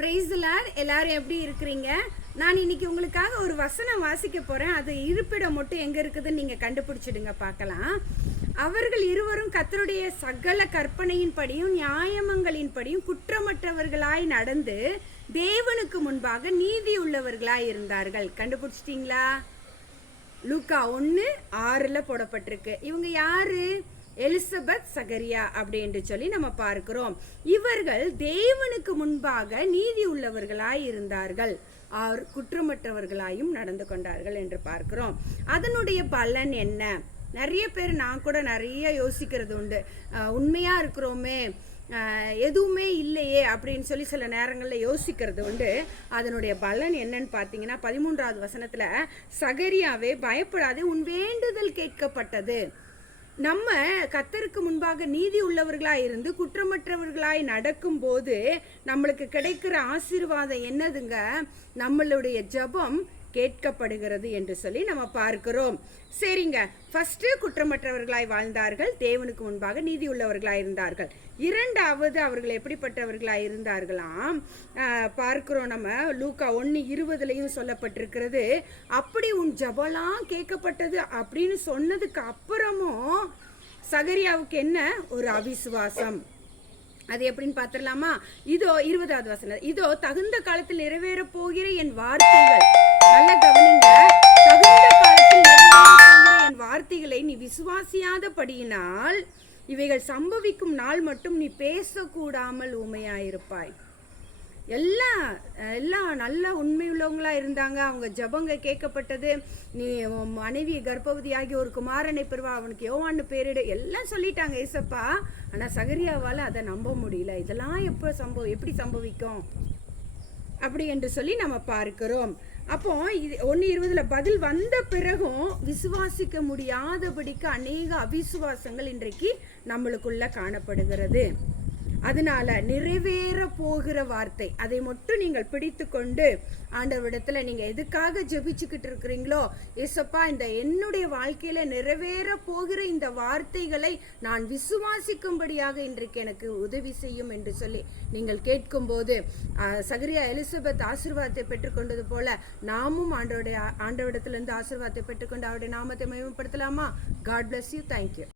Praise the Lord. எல்லாரும் எப்படி இருக்கிறீங்க? நான் இன்னைக்கு உங்களுக்காக ஒரு வசனம் வாசிக்க போறேன். அது இருப்பிடம் மட்டும் எங்க இருக்குதுன்னு நீங்க கண்டுபிடிச்சிடுங்க, பார்க்கலாம். அவர்கள் இருவரும் கர்த்தருடைய சகல கற்பனையின்படியும் நியாயமங்களின்படியும் குற்றமற்றவர்களாய் நடந்து தேவனுக்கு முன்பாக நீதி உள்ளவர்களாய் இருந்தார்கள். கண்டுபிடிச்சிட்டீங்களா? லூக்கா 1:6 போடப்பட்டிருக்கு. இவங்க யாரு? எலிசபெத், சகரியா அப்படின்னு சொல்லி நம்ம பார்க்கிறோம். இவர்கள் தேவனுக்கு முன்பாக நீதி உள்ளவர்களாய் இருந்தார்கள், குற்றமற்றவர்களாயும் நடந்து கொண்டார்கள் என்று பார்க்கிறோம். அதனுடைய பலன் என்ன? நிறைய பேர், நான் கூட நிறைய யோசிக்கிறது உண்டு, உண்மையா இருக்கிறோமே, எதுவுமே இல்லையே அப்படின்னு சொல்லி சில நேரங்களில் யோசிக்கிறது உண்டு. அதனுடைய பலன் என்னன்னு பார்த்தீங்கன்னா 13வது வசனத்துல, சகரியாவே பயப்படாதே, உன் வேண்டுதல் கேட்கப்பட்டது. நம்ம கர்த்தருக்கு முன்பாக நீதி உள்ளவர்களாய் இருந்து குற்றமற்றவர்களாய் நடக்கும் போது நம்மளுக்கு கிடைக்கிற ஆசீர்வாதம் என்னதுங்க? நம்மளுடைய ஜெபம் கேட்கப்படுகிறது என்று சொல்லி நம்ம பார்க்கிறோம். சரிங்க, ஃபர்ஸ்ட் குற்றமற்றவர்களாய் வாழ்ந்தார்கள், தேவனுக்கு முன்பாக நீதி உள்ளவர்களாய் இருந்தார்கள். இரண்டாவது, அவர்கள் எப்படிப்பட்டவர்களாய் இருந்தார்களாம் பார்க்கிறோம். நம்ம லூக்கா 1:20 சொல்லப்பட்டிருக்கிறது. அப்படி உன் ஜெபலாம் கேட்கப்பட்டது அப்படின்னு சொன்னதுக்கு அப்புறமும் சகரியாவுக்கு என்ன? ஒரு அவிசுவாசம். அது எப்படின்னு பார்த்துடலாமா? இதோ 20வது வசனம், இதோ தகுந்த காலத்தில் நிறைவேற போகிற என் வார்த்தைகள், நல்ல கவனிங்க, தகுந்த காலத்தில் நிறைவேற போகிற என் வார்த்தைகளை நீ விசுவாசியாதபடியினால் இவைகள் சம்பவிக்கும் நாள் மட்டும் நீ பேசக்கூடாமல் ஊமையாயிருப்பாய். எல்லாம் நல்ல உண்மையுள்ளவங்களா இருந்தாங்க. அவங்க ஜபங்க கேட்கப்பட்டது. நீ மனைவி கர்ப்பவதியாகி ஒரு குமாரனை பெறுவா, அவனுக்கு யோவான்னு பேரிடு, எல்லாம் சொல்லிட்டாங்க ஏசப்பா. ஆனா சகரியாவால் அதை நம்ப முடியல. இதெல்லாம் எப்படி சம்பவிக்கும் அப்படி என்று சொல்லி நம்ம பார்க்கிறோம். அப்போ 1:20 பதில் வந்த பிறகும் விசுவாசிக்க முடியாதபடிக்கு அநேக அவிசுவாசங்கள் இன்றைக்கு நம்மளுக்குள்ள காணப்படுகிறது. அதனால நிறைவேற போகிற வார்த்தை, அதை மட்டும் நீங்கள் பிடித்து கொண்டு ஆண்டவரிடத்துல நீங்க எதுக்காக ஜெபிச்சுக்கிட்டு இருக்கிறீங்களோ, ஏசப்பா இந்த என்னுடைய வாழ்க்கையில நிறைவேற போகிற இந்த வார்த்தைகளை நான் விசுவாசிக்கும்படியாக இன்றைக்கு எனக்கு உதவி செய்யும் என்று சொல்லி நீங்கள் கேட்கும் போது சகரியா எலிசபெத் ஆசீர்வாதத்தை பெற்றுக்கொண்டது போல நாமும் ஆண்டவரிடத்திலிருந்து ஆசீர்வாதத்தை பெற்றுக்கொண்டு அவருடைய நாமத்தை மகிமைப்படுத்தலாமா? God bless you. தேங்க்யூ.